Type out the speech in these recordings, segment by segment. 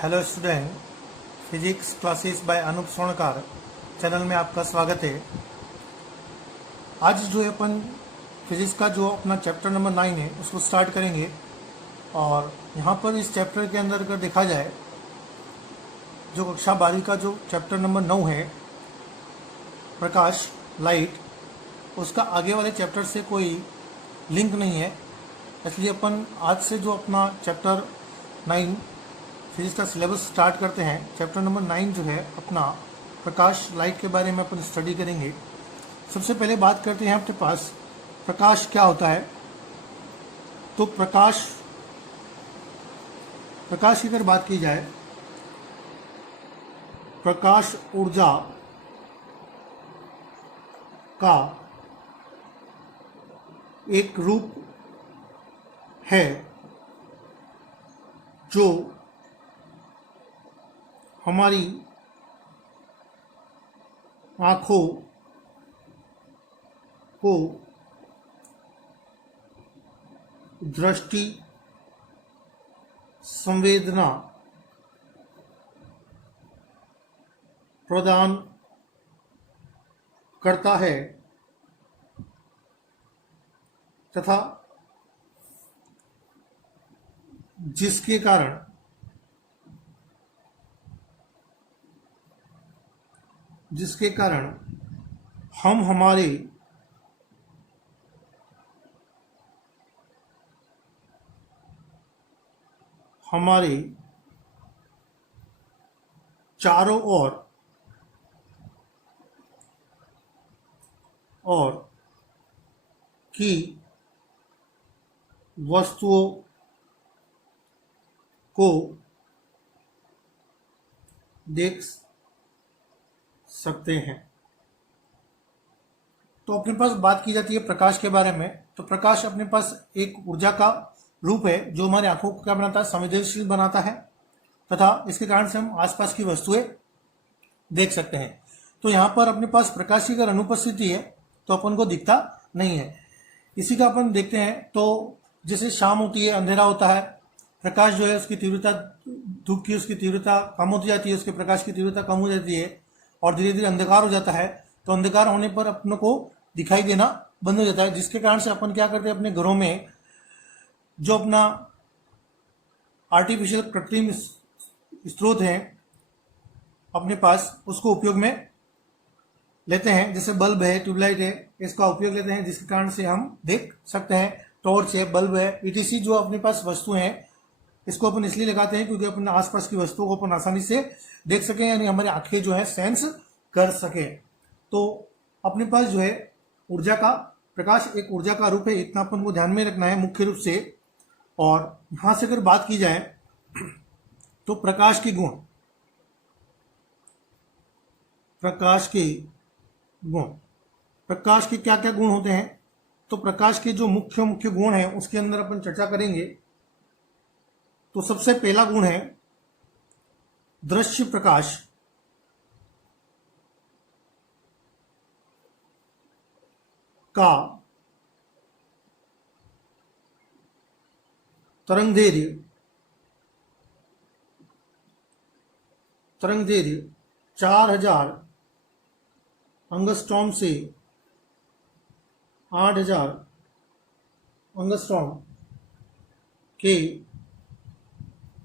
Hello student, physics classes by Anup Swarnkar channel में आपका स्वागत है। आज जो है अपन फिजिक्स का जो अपना चैप्टर नंबर 9 है उसको स्टार्ट करेंगे। और यहाँ पर इस चैप्टर के अंदर अगर देखा जाए, जो कक्षा 12 का जो चैप्टर नंबर 9 है प्रकाश लाइट, उसका आगे वाले चैप्टर से कोई लिंक नहीं है। इसलिए अपन आज से जो अपना चैप्टर 9 फिजिक्स का सिलेबस स्टार्ट करते हैं। चैप्टर नंबर 9 जो है अपना प्रकाश लाइट के बारे में अपन स्टडी करेंगे। सबसे पहले बात करते हैं अपने पास प्रकाश क्या होता है। तो प्रकाश की अगर बात की जाए, प्रकाश ऊर्जा का एक रूप है जो हमारी आँखों को दृष्टि, संवेदना प्रदान करता है तथा जिसके कारण हम हमारे चारों ओर की वस्तुओं को देख सकते हैं। तो अपने पास बात की जाती है प्रकाश के बारे में। तो प्रकाश अपने पास एक ऊर्जा का रूप है जो हमारे आंखों को क्या बनाता है, संवेदनशील बनाता है तथा इसके कारण से हम आसपास की वस्तुएं देख सकते हैं। तो यहाँ पर अपने पास प्रकाश की अगर अनुपस्थिति है तो अपन को दिखता नहीं है। इसी का अपन देखते हैं तो जैसे शाम होती है, अंधेरा होता है, प्रकाश जो है उसकी तीव्रता, धूप की उसकी तीव्रता कम होती जाती है, उसके प्रकाश की तीव्रता कम हो जाती है और धीरे धीरे अंधकार हो जाता है। तो अंधकार होने पर अपनों को दिखाई देना बंद हो जाता है, जिसके कारण से अपन क्या करते हैं, अपने घरों में जो अपना आर्टिफिशियल कृत्रिम स्रोत है अपने पास, उसको उपयोग में लेते हैं। जैसे बल्ब है, ट्यूबलाइट है, इसका उपयोग लेते हैं जिसके कारण से हम देख सकते हैं। टॉर्च है, बल्ब है, ईटीसी जो अपने पास वस्तुएं हैं, इसको अपन इसलिए लगाते हैं क्योंकि अपने आसपास की वस्तुओं को अपन आसानी से देख सकें, यानी हमारी आंखें जो है सेंस कर सके। तो अपने पास जो है ऊर्जा का, प्रकाश एक ऊर्जा का रूप है, इतना अपन को ध्यान में रखना है मुख्य रूप से। और यहां से अगर बात की जाए तो प्रकाश के गुण, प्रकाश के क्या क्या गुण होते हैं। तो प्रकाश के जो मुख्य गुण हैं उसके अंदर अपन चर्चा करेंगे। तो सबसे पहला गुण है दृश्य प्रकाश। का तरंगदैर्घ्य 4000 एंगस्ट्रॉम से 8000 एंगस्ट्रॉम के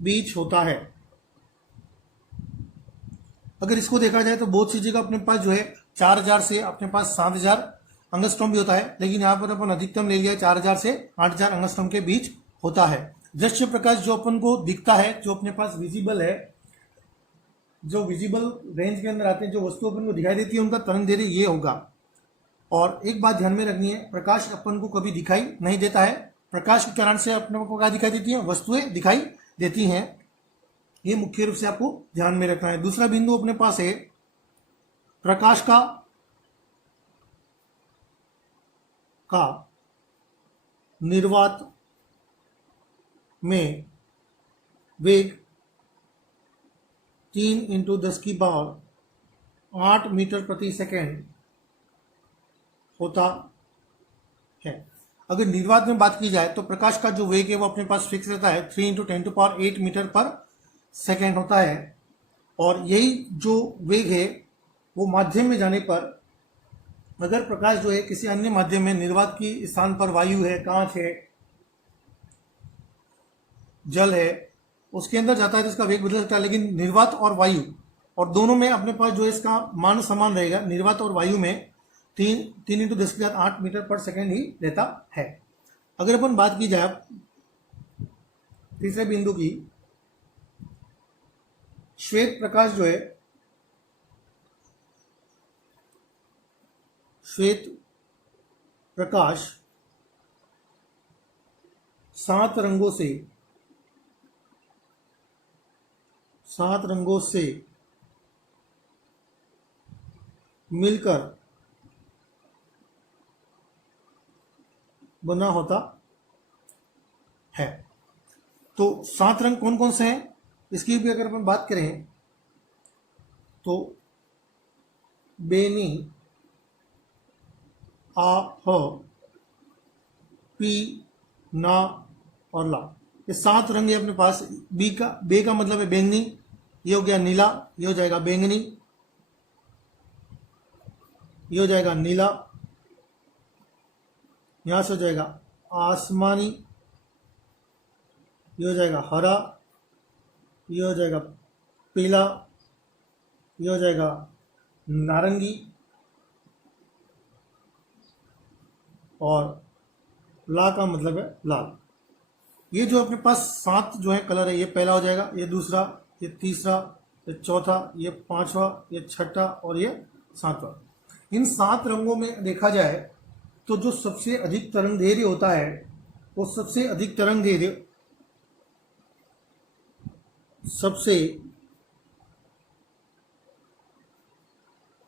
बीच होता है। अगर इसको देखा जाए तो बहुत सी जगह अपने पास जो है 4000 से अपने पास 7000 एंगस्ट्रॉम भी होता है, लेकिन यहाँ पर अपन अधिकतम ले लिया 4000 से 8000 एंगस्ट्रॉम के बीच होता है। दृश्य प्रकाश जो अपन को दिखता है, जो अपने पास विजिबल है, जो विजिबल रेंज के अंदर आते हैं, जो वस्तु अपन को दिखाई देती है, उनका तरंगदैर्घ्य ये होगा। और एक बात ध्यान में रखनी है, प्रकाश अपन को कभी दिखाई नहीं देता है। प्रकाश के कारण से अपने को क्या दिखाई देती है, वस्तुएं दिखाई देती हैं। ये मुख्य रूप से आपको ध्यान में रखना है। दूसरा बिंदु अपने पास है प्रकाश का निर्वात में वेग 3 × 10⁸ मीटर प्रति सेकेंड होता है। अगर निर्वात में बात की जाए तो प्रकाश का जो वेग है वो अपने पास फिक्स रहता है 3 × 10⁸ मीटर पर सेकेंड होता है। और यही जो वेग है वो माध्यम में जाने पर, अगर प्रकाश जो है किसी अन्य माध्यम में, निर्वात की स्थान पर वायु है, कांच है, जल है, उसके अंदर जाता है तो इसका वेग बदल सकता है। लेकिन निर्वात और वायु, और दोनों में अपने पास जो है इसका मान समान रहेगा। निर्वात और वायु में 3 × 10⁸ मीटर पर सेकेंड ही रहता है। अगर अपन बात की जाए तीसरे बिंदु की, श्वेत प्रकाश जो है, श्वेत प्रकाश 7 रंगों से मिलकर बना होता है। तो 7 रंग कौन कौन से हैं, इसकी भी अगर अपन बात करें तो बेनी, आ, ह, पी, ना और ला, ये 7 रंग है अपने पास। बे का मतलब है बैंगनी, ये हो गया नीला, ये हो जाएगा बैंगनी, ये हो जाएगा नीला, यहां से हो जाएगा आसमानी, ये हो जाएगा हरा, ये हो जाएगा पीला, ये हो जाएगा नारंगी, और ला का मतलब है लाल। ये जो अपने पास 7 जो है कलर है, ये पहला हो जाएगा, ये दूसरा, ये तीसरा, ये चौथा, ये पांचवा, ये छठा और ये 7वां। इन 7 रंगों में देखा जाए तो जो सबसे अधिक तरंग दैर्घ्य होता है, वो सबसे अधिक तरंग दैर्घ्य सबसे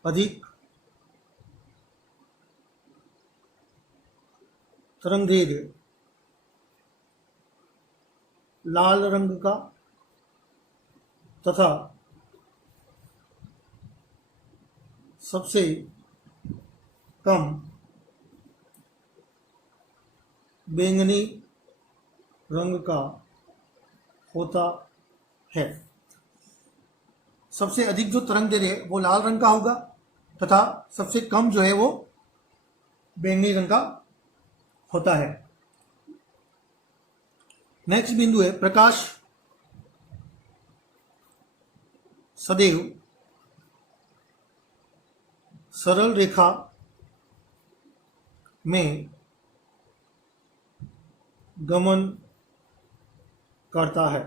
अधिक तरंग दैर्घ्य लाल रंग का तथा सबसे कम बैंगनी रंग का होता है। सबसे अधिक जो तरंग दैर्घ्य है वो लाल रंग का होगा तथा सबसे कम जो है वो बैंगनी रंग का होता है। नेक्स्ट बिंदु है, प्रकाश सदैव सरल रेखा में गमन करता है।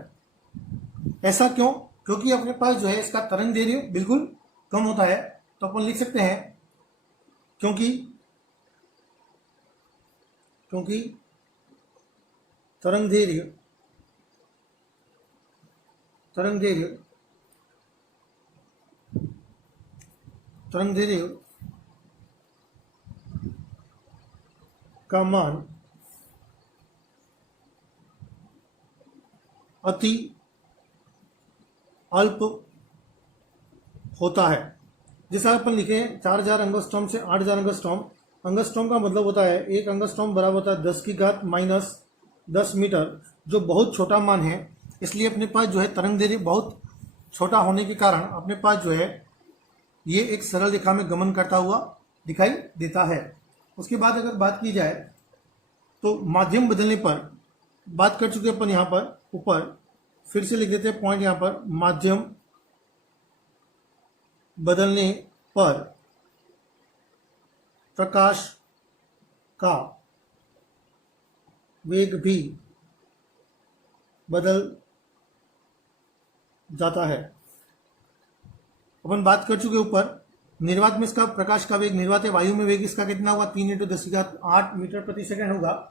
ऐसा क्यों? क्योंकि अपने पास जो है इसका तरंग दैर्घ्य बिल्कुल कम होता है। तो अपन लिख सकते हैं क्योंकि तरंग दैर्घ्य का मान अति अल्प होता है। जैसा अपन लिखे 4000 एंगस्ट्रॉम से 8000 एंगस्ट्रॉम। एंगस्ट्रॉम का मतलब होता है, एक एंगस्ट्रॉम बराबर होता है 10⁻⁻10 मीटर, जो बहुत छोटा मान है। इसलिए अपने पास जो है तरंग दैर्घ्य बहुत छोटा होने के कारण अपने पास जो है ये एक सरल रेखा में गमन करता हुआ दिखाई देता है। उसके बाद अगर बात की जाए तो माध्यम बदलने पर, बात कर चुके अपन यहाँ पर ऊपर, फिर से लिख देते हैं पॉइंट यहाँ पर, माध्यम बदलने पर प्रकाश का वेग भी बदल जाता है। अपन बात कर चुके ऊपर, निर्वात में इसका प्रकाश का वेग, निर्वात है वायु में वेग इसका कितना होगा, 3 × 10⁸ मीटर प्रति सेकंड होगा।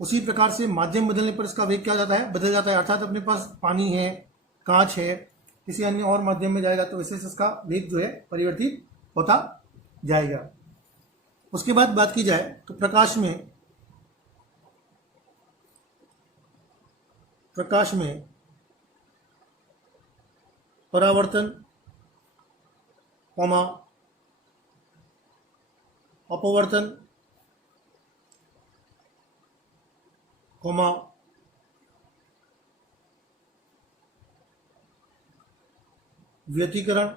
उसी प्रकार से माध्यम बदलने पर इसका वेग क्या हो जाता है, बदल जाता है। अर्थात अपने पास पानी है, कांच है, किसी अन्य और माध्यम में जाएगा तो इससे इसका वेग जो है परिवर्तित होता जाएगा। उसके बाद बात की जाए तो प्रकाश में परावर्तन, अपवर्तन, व्यतिकरण,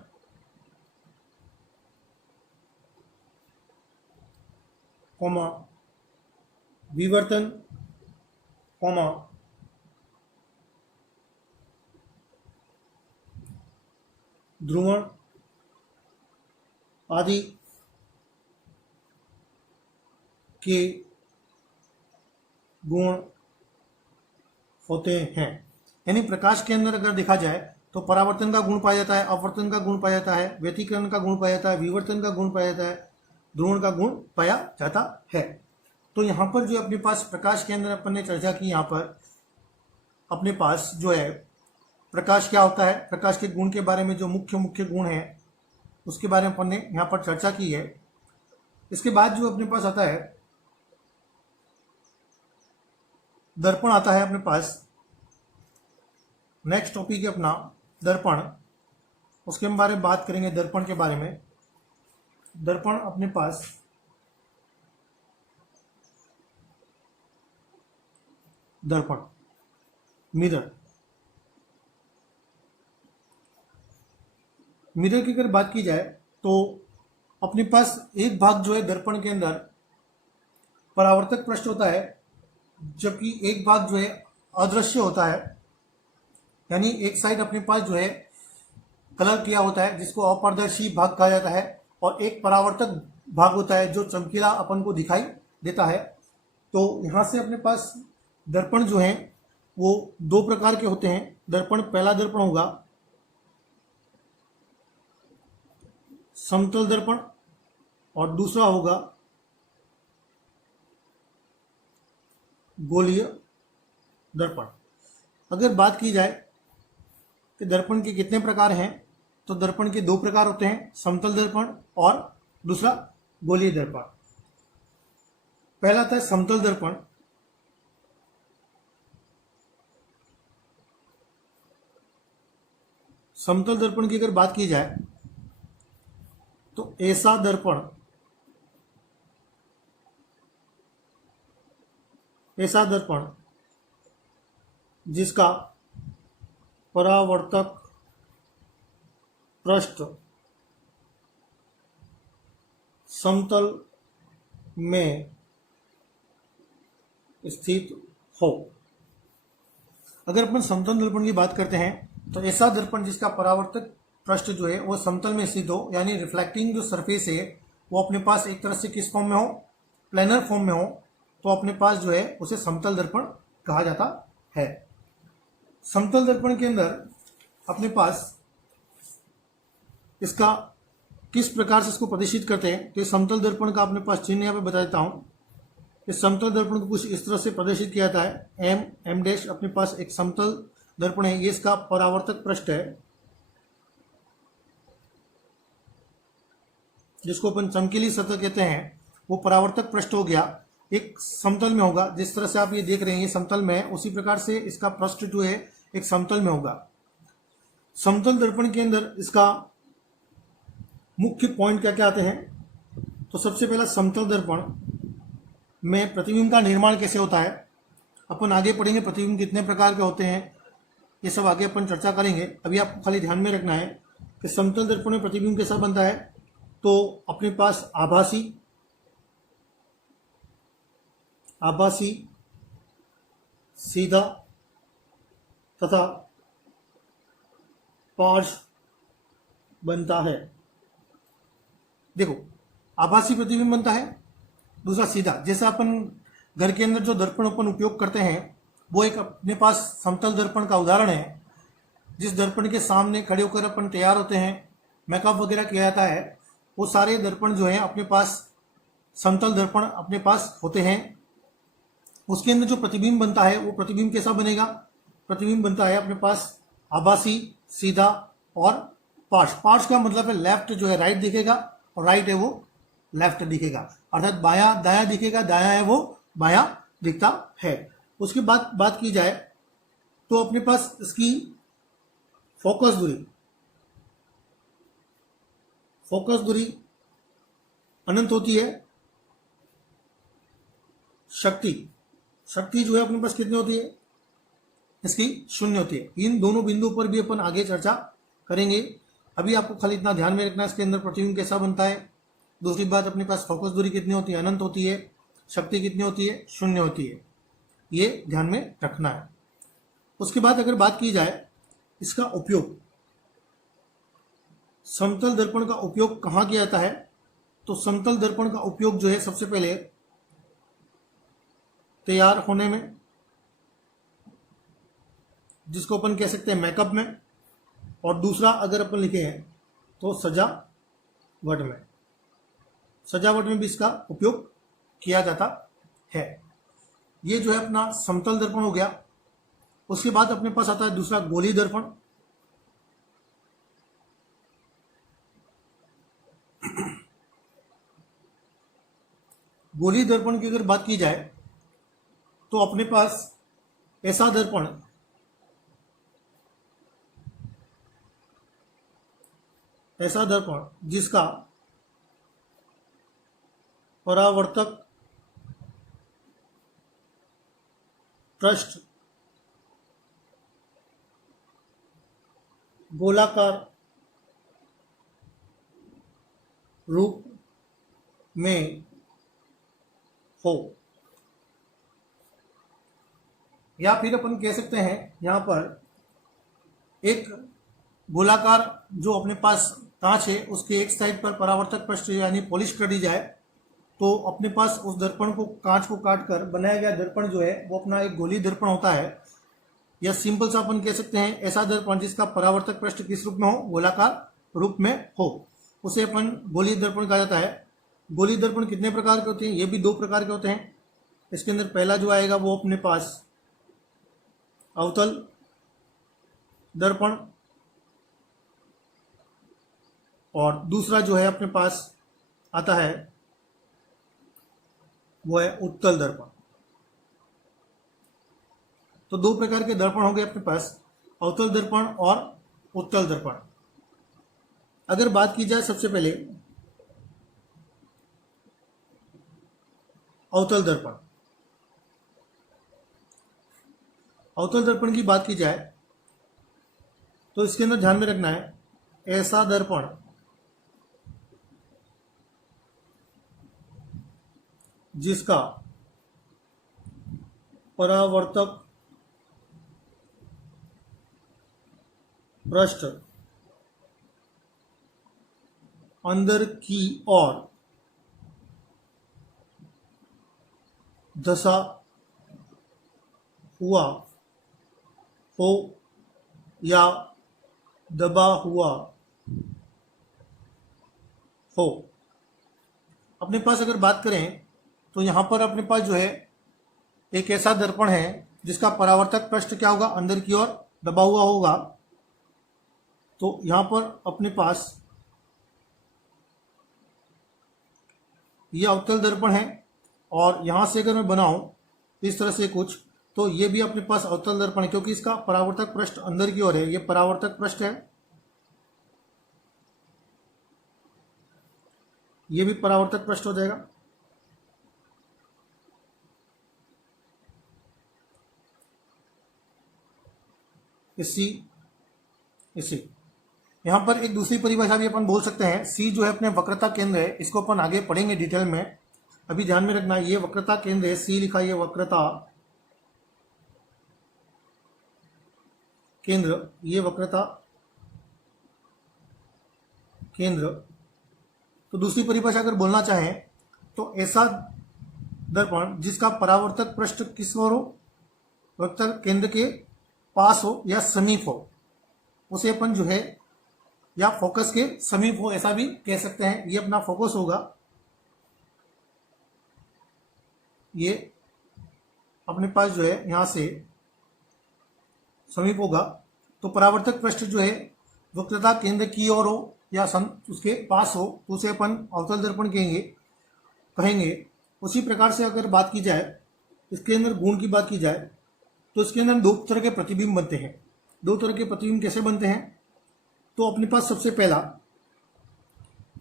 कॉमा विवर्तन, कॉमा ध्रुवण आदि के गुण होते हैं। यानी प्रकाश के अंदर अगर देखा जाए तो परावर्तन का गुण पाया जाता है, अपवर्तन का गुण पाया जाता है, व्यतिकरण का गुण पाया जाता है, विवर्तन का गुण पाया जाता है, ध्रुवण का गुण पाया जाता है। तो यहाँ पर जो अपने पास प्रकाश के अंदर अपन ने चर्चा की, यहाँ पर अपने पास जो है प्रकाश क्या होता है, प्रकाश के गुण के बारे में जो मुख्य मुख्य गुण है उसके बारे में अपन ने यहाँ पर चर्चा की है। इसके बाद जो अपने पास आता है दर्पण आता है अपने पास। नेक्स्ट टॉपिक है अपना दर्पण, उसके बारे में बात करेंगे। दर्पण के बारे में, दर्पण अपने पास दर्पण मिरर, मिरर की अगर बात की जाए तो अपने पास एक भाग जो है दर्पण के अंदर परावर्तक पृष्ठ होता है, जबकि एक भाग जो है अदृश्य होता है। यानी एक साइड अपने पास जो है कलर किया होता है जिसको अपारदर्शी भाग कहा जाता है, और एक परावर्तक भाग होता है जो चमकीला अपन को दिखाई देता है। तो यहाँ से अपने पास दर्पण जो है वो दो प्रकार के होते हैं। दर्पण, पहला दर्पण होगा समतल दर्पण और दूसरा होगा गोलीय दर्पण। अगर बात की जाए कि दर्पण के कितने प्रकार हैं, तो दर्पण के दो प्रकार होते हैं, समतल दर्पण और दूसरा गोलीय दर्पण। पहला था समतल दर्पण। समतल दर्पण की अगर बात की जाए तो ऐसा दर्पण, ऐसा दर्पण जिसका परावर्तक पृष्ठ समतल में स्थित हो। अगर अपन समतल दर्पण की बात करते हैं तो ऐसा दर्पण जिसका परावर्तक पृष्ठ जो है वो समतल में स्थित हो, यानी रिफ्लेक्टिंग जो सरफेस है वो अपने पास एक तरह से किस फॉर्म में हो, प्लेनर फॉर्म में हो, तो अपने पास जो है उसे समतल दर्पण कहा जाता है। समतल दर्पण के अंदर अपने पास इसका किस प्रकार से इसको प्रदर्शित करते हैं, तो समतल दर्पण का अपने पास चिन्ह यहाँ पे बता देता हूँ। इस समतल दर्पण को कुछ इस तरह से प्रदर्शित किया जाता है। एम डैश अपने पास एक समतल दर्पण है, ये इसका परावर्तक पृष्ठ है जिसको अपन चमकीली सतह कहते हैं, वो परावर्तक पृष्ठ हो गया, एक समतल में होगा। जिस तरह से आप ये देख रहे हैं ये समतल में है, उसी प्रकार से इसका पृष्ठ जो है एक समतल में होगा। समतल दर्पण के अंदर इसका मुख्य पॉइंट क्या क्या आते हैं, तो सबसे पहला समतल दर्पण में प्रतिबिंब का निर्माण कैसे होता है। अपन आगे पढ़ेंगे प्रतिबिंब कितने प्रकार के होते हैं, ये सब आगे अपन चर्चा करेंगे। अभी आपको खाली ध्यान में रखना है कि समतल दर्पण में प्रतिबिंब कैसा बनता है। तो अपने पास आभासी, सीधा तथा पार्श्व बनता है। देखो, आभासी प्रतिबिंब बनता है, दूसरा सीधा। जैसे अपन घर के अंदर जो दर्पण अपन उपयोग करते हैं वो एक अपने पास समतल दर्पण का उदाहरण है, जिस दर्पण के सामने खड़े होकर अपन तैयार होते हैं, मेकअप वगैरह किया जाता है, वो सारे दर्पण जो हैं अपने पास समतल दर्पण अपने पास होते हैं। उसके अंदर जो प्रतिबिंब बनता है वो प्रतिबिंब कैसा बनेगा, प्रतिबिंब बनता है अपने पास आभासी, सीधा और पार्श्व। पार्श्व का मतलब है लेफ्ट जो है राइट दिखेगा और राइट है वो लेफ्ट दिखेगा, अर्थात बायां दायां दिखेगा, दायां है वो बायां दिखता है। उसके बाद बात की जाए तो अपने पास इसकी फोकस दूरी अनंत होती है। शक्ति जो है अपने पास कितनी होती है, इसकी शून्य होती है। इन दोनों बिंदुओं पर भी अपन आगे चर्चा करेंगे। अभी आपको खाली इतना ध्यान में रखना है इसके अंदर प्रतिबिंब कैसा बनता है। दूसरी बात, अपने पास फोकस दूरी कितनी होती है, अनंत होती है। शक्ति कितनी होती है, शून्य होती है। ये ध्यान में रखना है। उसके बाद अगर बात की जाए इसका उपयोग, समतल दर्पण का उपयोग कहाँ किया जाता है, तो समतल दर्पण का उपयोग जो है सबसे पहले तैयार होने में, जिसको अपन कह सकते हैं मेकअप में, और दूसरा अगर अपन लिखे हैं तो सजावट में। सजावट में भी इसका उपयोग किया जाता है। ये जो है अपना समतल दर्पण हो गया। उसके बाद अपने पास आता है दूसरा गोली दर्पण। गोली दर्पण की अगर बात की जाए तो अपने पास ऐसा दर्पण, जिसका परावर्तक पृष्ठ गोलाकार रूप में हो, या फिर अपन कह सकते हैं यहां पर एक गोलाकार जो अपने पास कांच है उसके एक साइड पर परावर्तक पृष्ठ यानी पॉलिश कर दी जाए, तो अपने पास उस दर्पण को, कांच को काट कर बनाया गया दर्पण जो है वो अपना एक गोली दर्पण होता है। या सिंपल सा अपन कह सकते हैं ऐसा दर्पण जिसका परावर्तक पृष्ठ किस रूप में हो, गोलाकार रूप में हो, उसे अपन गोली दर्पण कहा जाता है। गोली दर्पण कितने प्रकार के होते हैं, ये भी दो प्रकार के होते हैं। इसके अंदर पहला जो आएगा वो अपने पास अवतल दर्पण, और दूसरा जो है अपने पास आता है वो है उत्तल दर्पण। तो दो प्रकार के दर्पण हो गए अपने पास, अवतल दर्पण और उत्तल दर्पण। अगर बात की जाए सबसे पहले अवतल दर्पण, अवतल दर्पण की बात की जाए तो इसके अंदर ध्यान में रखना है ऐसा दर्पण जिसका परावर्तक पृष्ठ अंदर की ओर धसा हुआ हो या दबा हुआ हो। अपने पास अगर बात करें तो यहां पर अपने पास जो है एक ऐसा दर्पण है जिसका परावर्तक पृष्ठ क्या होगा, अंदर की ओर दबा हुआ होगा। तो यहां पर अपने पास ये अवतल दर्पण है, और यहां से अगर मैं बनाऊं इस तरह से कुछ, तो ये भी अपने पास अवतल दर्पण है, क्योंकि इसका परावर्तक पृष्ठ अंदर की ओर है। ये परावर्तक पृष्ठ है, ये भी परावर्तक पृष्ठ हो जाएगा। इसी यहां पर एक दूसरी परिभाषा भी अपन बोल सकते हैं। सी जो है अपने वक्रता केंद्र है, इसको अपन आगे पढ़ेंगे डिटेल में। अभी ध्यान में रखना ये वक्रता केंद्र है, सी लिखा है वक्रता केंद्र, ये वक्रता केंद्र। तो दूसरी परिभाषा अगर बोलना चाहें तो ऐसा दर्पण जिसका परावर्तक पृष्ठ किस ओर हो, वक्रता केंद्र के पास हो या समीप हो, उसे अपन जो है या फोकस के समीप हो ऐसा भी कह सकते हैं। ये अपना फोकस होगा, ये अपने पास जो है यहां से समीप होगा। तो परावर्तक पृष्ठ जो है वक्रता केंद्र की ओर हो या उसके पास हो तो उसे अपन अवतल दर्पण कहेंगे। उसी प्रकार से अगर बात की जाए, इसके अंदर गुण की बात की जाए, तो इसके अंदर दो तरह के प्रतिबिंब बनते हैं। दो तरह के प्रतिबिंब कैसे बनते हैं, तो अपने पास सबसे पहला,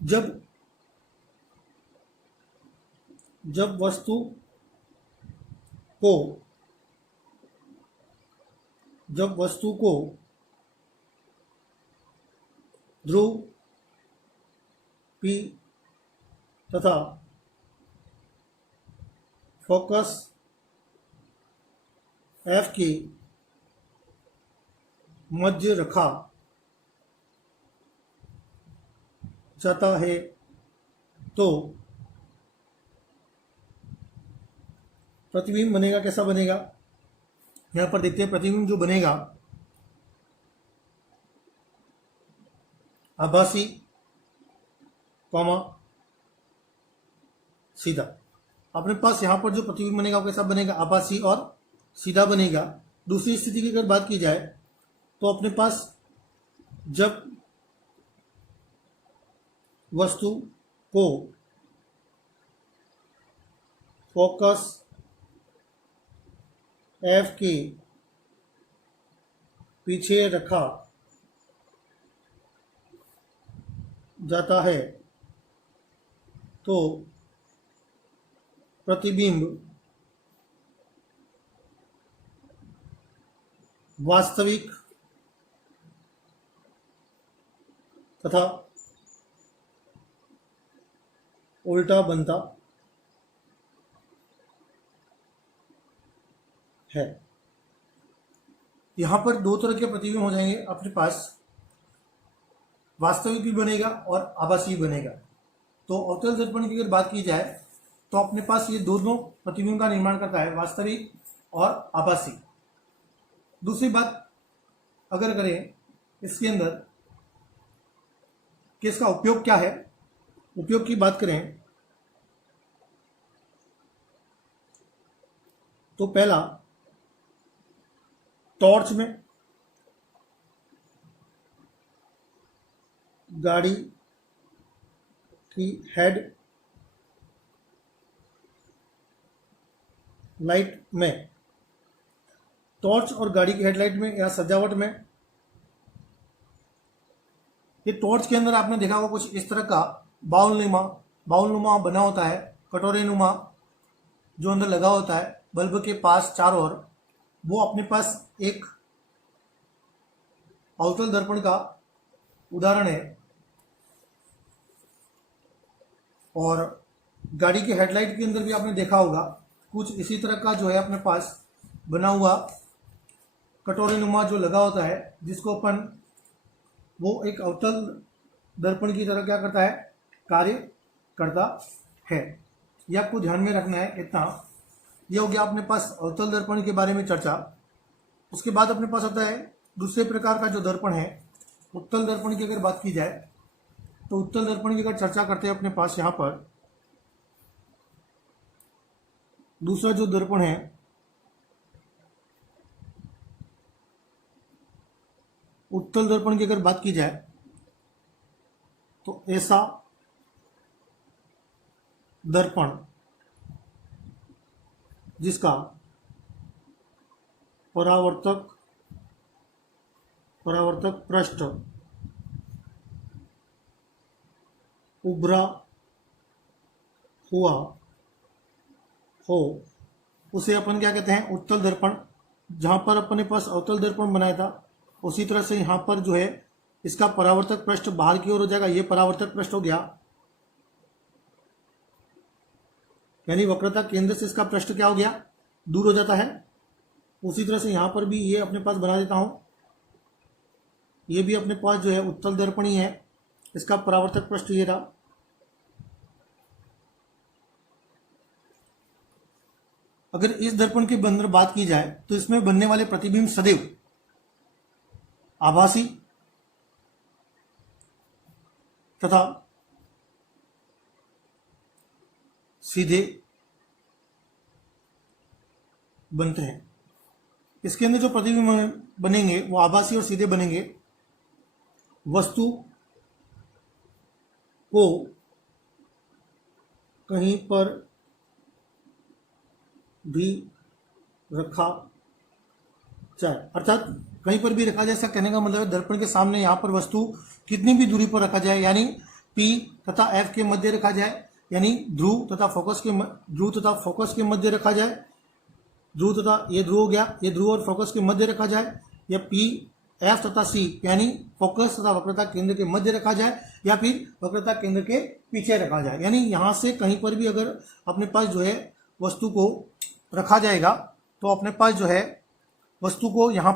जब वस्तु को ध्रुव P तथा फोकस F की मध्य रखा जाता है तो प्रतिबिंब बनेगा। कैसा बनेगा, यहां पर देखते हैं। प्रतिबिंब जो बनेगा आभासी कॉमा सीधा। अपने पास यहां पर जो प्रतिबिंब बनेगा वो कैसा बनेगा, आभासी और सीधा बनेगा। दूसरी स्थिति की अगर बात की जाए तो अपने पास जब वस्तु को फोकस F के पीछे रखा जाता है तो प्रतिबिंब वास्तविक तथा उल्टा बनता है। यहां पर दो तरह के प्रतिबिंब हो जाएंगे अपने पास, वास्तविक भी बनेगा और आभासी भी बनेगा। तो अवतल दर्पण की अगर बात की जाए तो अपने पास ये दोनों प्रतिबिंब का निर्माण करता है, वास्तविक और आभासी। दूसरी बात अगर करें इसके अंदर कि इसका उपयोग क्या है, उपयोग की बात करें तो पहला, टॉर्च में गाड़ी की हेड लाइट में, टॉर्च और गाड़ी की हेडलाइट में या सजावट में, ये टॉर्च के अंदर आपने देखा होगा कुछ इस तरह का बाउलनुमा बना होता है, कटोरे नुमा जो अंदर लगा होता है बल्ब के पास चारों ओर। वो अपने पास एक अवतल दर्पण का उदाहरण है। और गाड़ी के हेडलाइट के अंदर भी आपने देखा होगा कुछ इसी तरह का जो है अपने पास बना हुआ कटोरे नुमा जो लगा होता है, जिसको अपन वो एक अवतल दर्पण की तरह क्या करता है, कार्य करता है। यह आपको ध्यान में रखना है इतना। यह हो गया अपने पास अवतल दर्पण के बारे में चर्चा। उसके बाद अपने पास आता है दूसरे प्रकार का जो दर्पण है, उत्तल दर्पण की अगर बात की जाए तो उत्तल दर्पण की अगर चर्चा करते हैं अपने पास यहाँ पर दूसरा जो दर्पण है उत्तल दर्पण की अगर बात की जाए तो ऐसा दर्पण जिसका परावर्तक पृष्ठ उभरा हुआ हो, उसे अपन क्या कहते हैं, उत्तल दर्पण। जहां पर अपने पास अवतल दर्पण बनाया था उसी तरह से यहां पर जो है इसका परावर्तक पृष्ठ बाहर की ओर हो जाएगा। ये परावर्तक पृष्ठ हो गया, यानी वक्रता केंद्र से इसका पृष्ठ क्या हो गया, दूर हो जाता है। उसी तरह से यहां पर भी ये अपने पास बना देता हूं, ये भी अपने पास जो है उत्तल दर्पण ही है, इसका परावर्तक पृष्ठ ये रहा। अगर इस दर्पण के अंदर बात की जाए तो इसमें बनने वाले प्रतिबिंब सदैव आभासी तथा सीधे बनते हैं। इसके अंदर जो प्रतिबिंब बनेंगे वो आभासी और सीधे बनेंगे। वस्तु को कहीं पर भी रखा जाए, अर्थात कहीं पर भी रखा जाए, ऐसा कहने का मतलब है दर्पण के सामने यहाँ पर वस्तु कितनी भी दूरी पर रखा जाए, यानी P तथा F के मध्य रखा जाए, यानी ध्रुव तथा फोकस के मध्य रखा जाए, ध्रुव तथा ये ध्रुव हो गया, ये ध्रुव और फोकस के मध्य रखा जाए, या P एफ तथा सी यानी फोकस तथा वक्रता केंद्र के मध्य रखा जाए या फिर वक्रता केंद्र के पीछे रखा जाए। यानी यहां से कहीं पर भी अगर अपने पास जो है वस्तु को रखा जाएगा तो अपने पास जो है वस्तु को यहां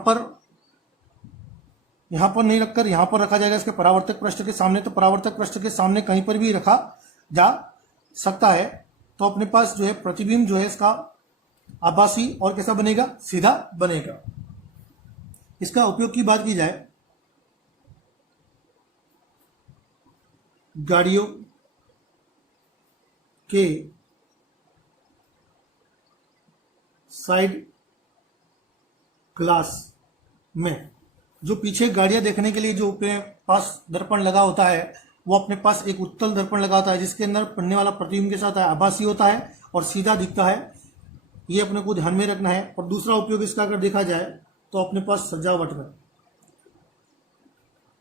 पर नहीं रखकर यहां पर रखा जाएगा इसके परावर्तक पृष्ठ के सामने। तो परावर्तक पृष्ठ के सामने कहीं पर भी रखा जा सकता है। तो अपने पास जो है प्रतिबिंब जो है इसका आभासी और कैसा बनेगा, सीधा बनेगा। इसका उपयोग की बात की जाए, गाड़ियों के साइड ग्लास में जो पीछे गाड़ियां देखने के लिए जो अपने पास दर्पण लगा होता है, वो अपने पास एक उत्तल दर्पण लगा होता है जिसके अंदर पड़ने वाला प्रतिबिंब के साथ आभासी होता है और सीधा दिखता है। ये अपने को ध्यान में रखना है। और दूसरा उपयोग इसका अगर देखा जाए तो अपने पास सजावट में,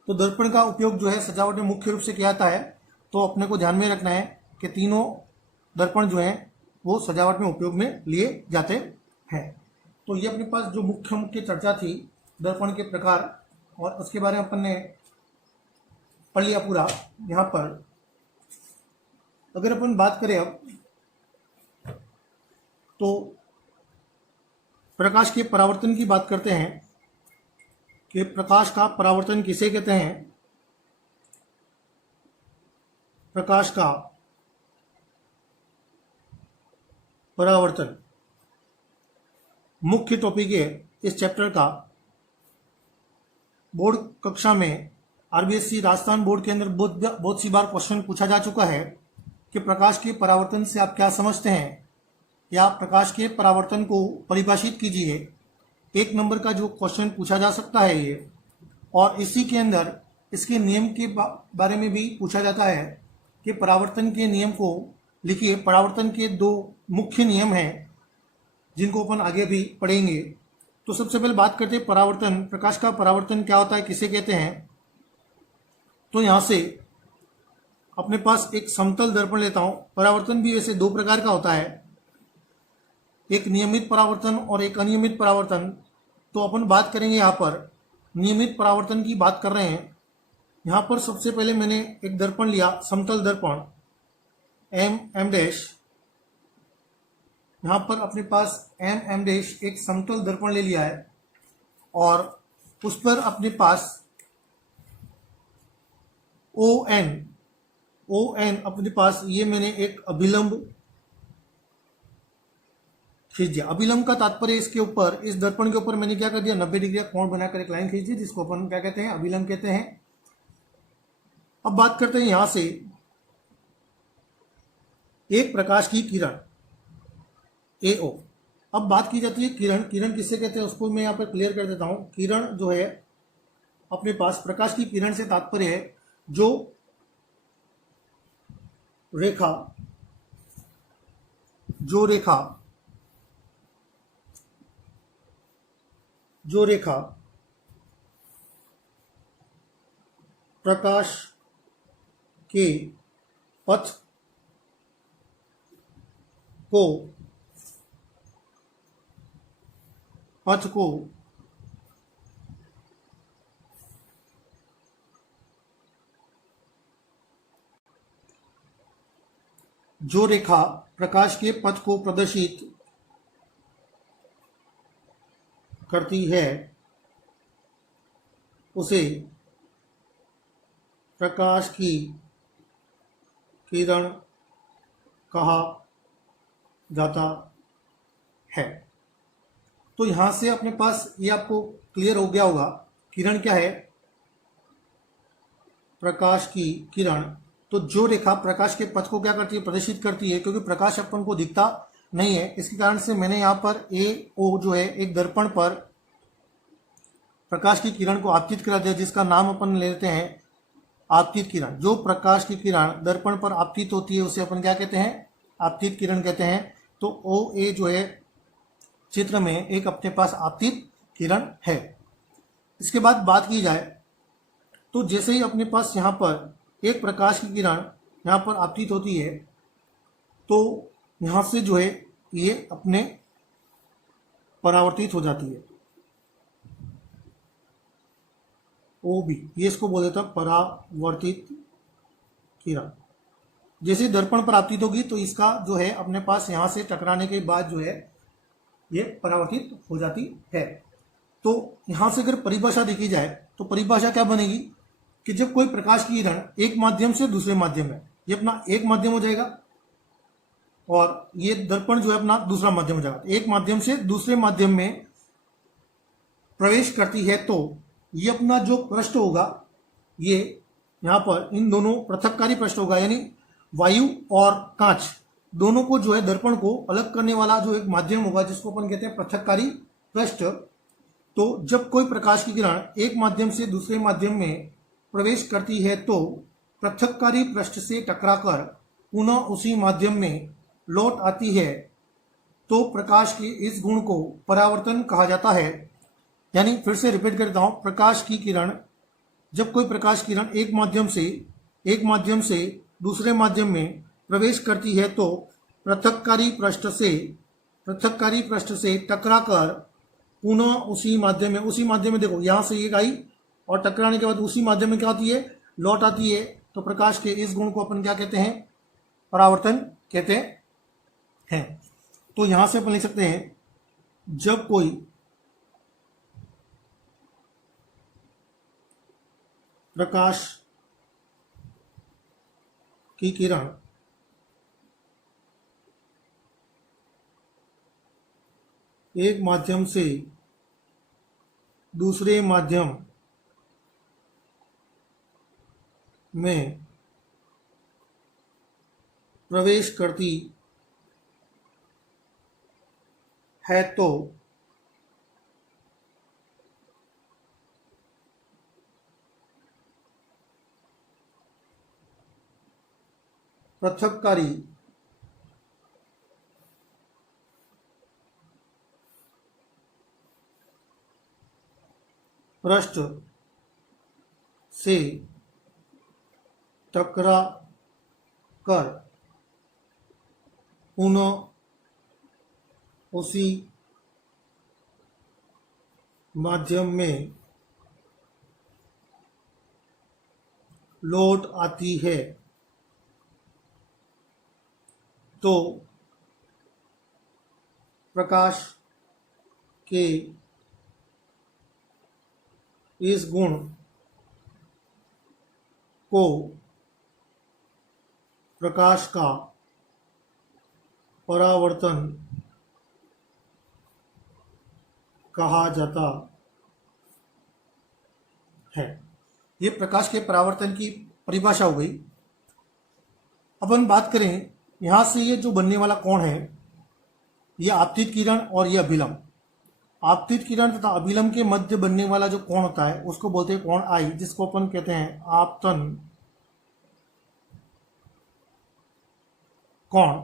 तो दर्पण का उपयोग जो है सजावट में मुख्य रूप से किया जाता है। तो अपने को ध्यान में रखना है कि तीनों दर्पण जो हैं वो सजावट में उपयोग में लिए जाते हैं। तो ये अपने पास जो मुख्य चर्चा थी दर्पण के प्रकार, और उसके बारे में अपन ने पढ़ लिया पूरा। यहाँ पर अगर अपन बात करें अब, तो प्रकाश के परावर्तन की बात करते हैं कि प्रकाश का परावर्तन किसे कहते हैं। प्रकाश का परावर्तन मुख्य टॉपिक है इस चैप्टर का। बोर्ड कक्षा में आरबीएससी राजस्थान बोर्ड के अंदर बहुत सी बार क्वेश्चन पूछा जा चुका है कि प्रकाश के परावर्तन से आप क्या समझते हैं, या प्रकाश के परावर्तन को परिभाषित कीजिए। 1 नंबर का जो क्वेश्चन पूछा जा सकता है ये, और इसी के अंदर इसके नियम के बारे में भी पूछा जाता है कि परावर्तन के नियम को लिखिए। परावर्तन के 2 मुख्य नियम हैं जिनको अपन आगे भी पढ़ेंगे। तो सबसे पहले बात करते हैं परावर्तन। प्रकाश का परावर्तन क्या होता है, किसे कहते हैं। तो यहां से अपने पास एक समतल दर्पण लेता हूं। परावर्तन भी वैसे 2 प्रकार का होता है, एक नियमित परावर्तन और एक अनियमित परावर्तन। तो अपन बात करेंगे यहाँ पर नियमित परावर्तन की बात कर रहे हैं। यहाँ पर सबसे पहले मैंने एक दर्पण लिया, समतल दर्पण एम डैश। यहाँ पर अपने पास एम डैश एक समतल दर्पण ले लिया है, और उस पर अपने पास ओ एन अपने पास ये मैंने एक अभिलंब खींच दिया। अभिलंब का तात्पर्य इसके ऊपर, इस दर्पण के ऊपर मैंने क्या कर दिया, 90 डिग्री का कोण बनाकर एक लाइन खींच दी, जिसको अपन क्या कहते हैं, अभिलंब कहते हैं। अब बात करते हैं यहां से एक प्रकाश की किरण एओ। अब बात की जाती है किरण किससे कहते हैं उसको मैं यहां पर क्लियर कर देता हूं। किरण जो है अपने पास, प्रकाश की किरण से तात्पर्य है जो रेखा प्रकाश के पथ को जो रेखा प्रकाश के पथ को प्रदर्शित करती है उसे प्रकाश की किरण कहा जाता है। तो यहां से अपने पास ये आपको क्लियर हो गया होगा, किरण क्या है, प्रकाश की किरण। तो जो रेखा प्रकाश के पथ को क्या करती है, प्रदर्शित करती है। क्योंकि प्रकाश अपन को दिखता नहीं है, इसके कारण से मैंने यहाँ पर ए ओ जो है एक दर्पण पर प्रकाश की किरण को आपतित करा दिया, जिसका नाम अपन लेते हैं आपतित किरण। जो प्रकाश की किरण दर्पण पर आपतित होती है उसे अपन क्या कहते हैं, आपतित किरण कहते हैं। तो ओ ए जो है चित्र में एक अपने पास आपतित किरण है। इसके बाद बात की जाए तो जैसे ही अपने पास यहाँ पर एक प्रकाश की किरण यहाँ पर आपतित होती है, तो यहाँ से जो है ये अपने परावर्तित हो जाती है। ओ बी, ये इसको बोल देता परावर्तित किरण। जैसे दर्पण पर आपतित होगी तो इसका जो है अपने पास यहाँ से टकराने के बाद जो है ये परावर्तित हो जाती है। तो यहाँ से अगर परिभाषा देखी जाए तो परिभाषा क्या बनेगी कि जब कोई प्रकाश की किरण एक माध्यम से दूसरे माध्यम में, ये अपना एक माध्यम हो जाएगा और ये दर्पण जो है अपना दूसरा माध्यम हो जाएगा। एक माध्यम से दूसरे माध्यम में प्रवेश करती है तो ये अपना जो पृष्ठ होगा ये यहाँ पर इन दोनों पृथककारी पृष्ठ होगा, यानी वायु और कांच दोनों को जो है दर्पण को अलग करने वाला जो एक माध्यम होगा जिसको अपन कहते हैं पृथककारी पृष्ठ। तो जब कोई प्रकाश की किरण एक माध्यम से दूसरे माध्यम में प्रवेश करती है तो पृथककारी पृष्ठ से टकराकर पुनः उसी माध्यम में लौट आती है तो प्रकाश के इस गुण को परावर्तन कहा जाता है। यानी फिर से रिपीट करता हूं, प्रकाश की किरण, जब कोई प्रकाश किरण एक माध्यम से दूसरे माध्यम में प्रवेश करती है तो पृथककारी पृष्ठ से टकराकर पुनः उसी माध्यम में देखो यहाँ से एक आई और टकराने के बाद उसी माध्यम में क्या होती है, लौट आती है। तो प्रकाश के इस गुण को अपन क्या कहते हैं, परावर्तन कहते हैं। तो यहां से अपन लिख सकते हैं, जब कोई प्रकाश की किरण एक माध्यम से दूसरे माध्यम में प्रवेश करती है तो पृथककारी पृष्ठ से टकरा कर पुनः उसी माध्यम में लौट आती है तो प्रकाश के इस गुण को प्रकाश का परावर्तन कहा जाता है। ये प्रकाश के परावर्तन की परिभाषा हो गई। अपन बात करें यहां से ये जो बनने वाला कोण है, ये आपतित किरण और ये अभिलंब। आपतित किरण तथा अभिलंब के मध्य बनने वाला जो कोण होता है उसको बोलते हैं कोण आई, जिसको अपन कहते हैं आपतन कोण।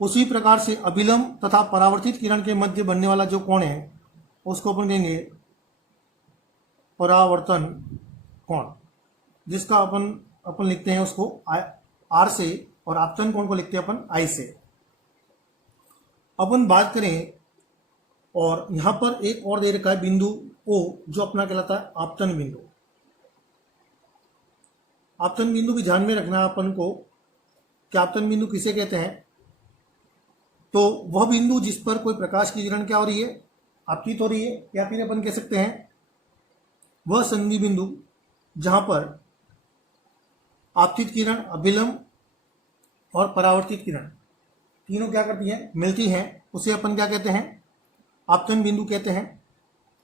उसी प्रकार से अभिलंब तथा परावर्तित किरण के मध्य बनने वाला जो कोण है उसको अपन कहेंगे परावर्तन कोण, जिसका अपन लिखते हैं उसको आर से, और आपतन कोण को लिखते हैं अपन आई से। अपन बात करें, और यहां पर एक और दे रखा है बिंदु ओ, जो अपना कहलाता है आपतन बिंदु। आपतन बिंदु भी ध्यान में रखना है अपन को कि आपतन बिंदु किसे कहते हैं। तो वह बिंदु जिस पर कोई प्रकाश की किरण क्या हो रही है, आपतित हो रही है, या फिर अपन कह सकते हैं वह संधि बिंदु जहां पर आपतित किरण, अभिलंब और परावर्तित किरण तीनों क्या करती हैं, मिलती हैं, उसे अपन क्या कहते हैं, आपतन बिंदु कहते हैं।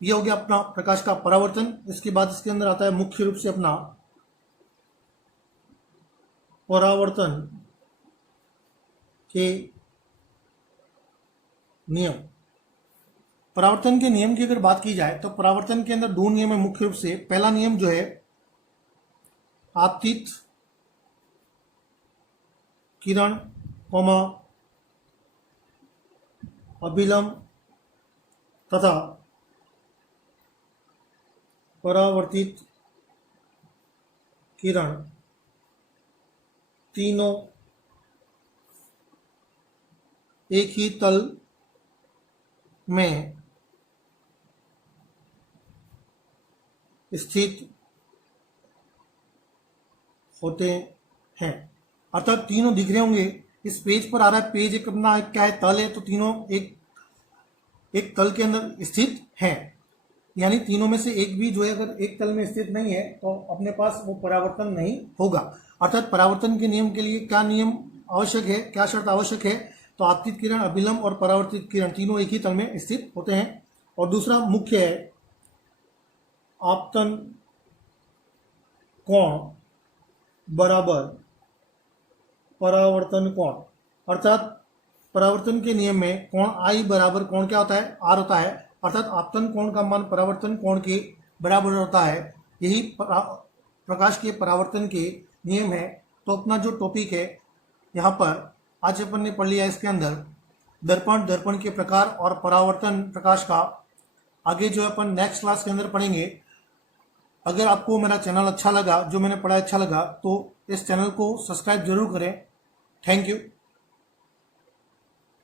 यह हो गया अपना प्रकाश का परावर्तन। इसके बाद इसके अंदर आता है मुख्य रूप से अपना परावर्तन के नियम। परावर्तन के नियम की अगर बात की जाए तो परावर्तन के अंदर दो नियम है मुख्य रूप से। पहला नियम जो है आपतित किरण कॉमा अभिलंब तथा परावर्तित किरण तीनों एक ही तल में स्थित होते हैं। अर्थात तीनों दिख रहे होंगे, इस पेज पर आ रहा है, पेज एक अपना क्या है, तल है, तो तीनों एक एक तल के अंदर स्थित हैं। यानी तीनों में से एक भी जो है अगर एक तल में स्थित नहीं है तो अपने पास वो परावर्तन नहीं होगा। अर्थात परावर्तन के नियम के लिए क्या नियम आवश्यक है, क्या शर्त आवश्यक है, तो आपतित किरण, अभिलंब और परावर्तित किरण तीनों एक ही तल में स्थित होते हैं। और दूसरा मुख्य है आपतन कोण बराबर परावर्तन कोण। अर्थात परावर्तन के नियम में कोण आई बराबर कोण क्या होता है, आर होता है। अर्थात आपतन कोण का मान परावर्तन कोण के बराबर होता है। यही प्रकाश के परावर्तन के नियम है। तो अपना जो टॉपिक है यहाँ पर आज अपन ने पढ़ लिया, इसके अंदर दर्पण, दर्पण के प्रकार और परावर्तन प्रकाश का आगे जो अपन नेक्स्ट क्लास के अंदर पढ़ेंगे। अगर आपको मेरा चैनल अच्छा लगा, जो मैंने पढ़ा अच्छा लगा, तो इस चैनल को सब्सक्राइब जरूर करें। Thank you.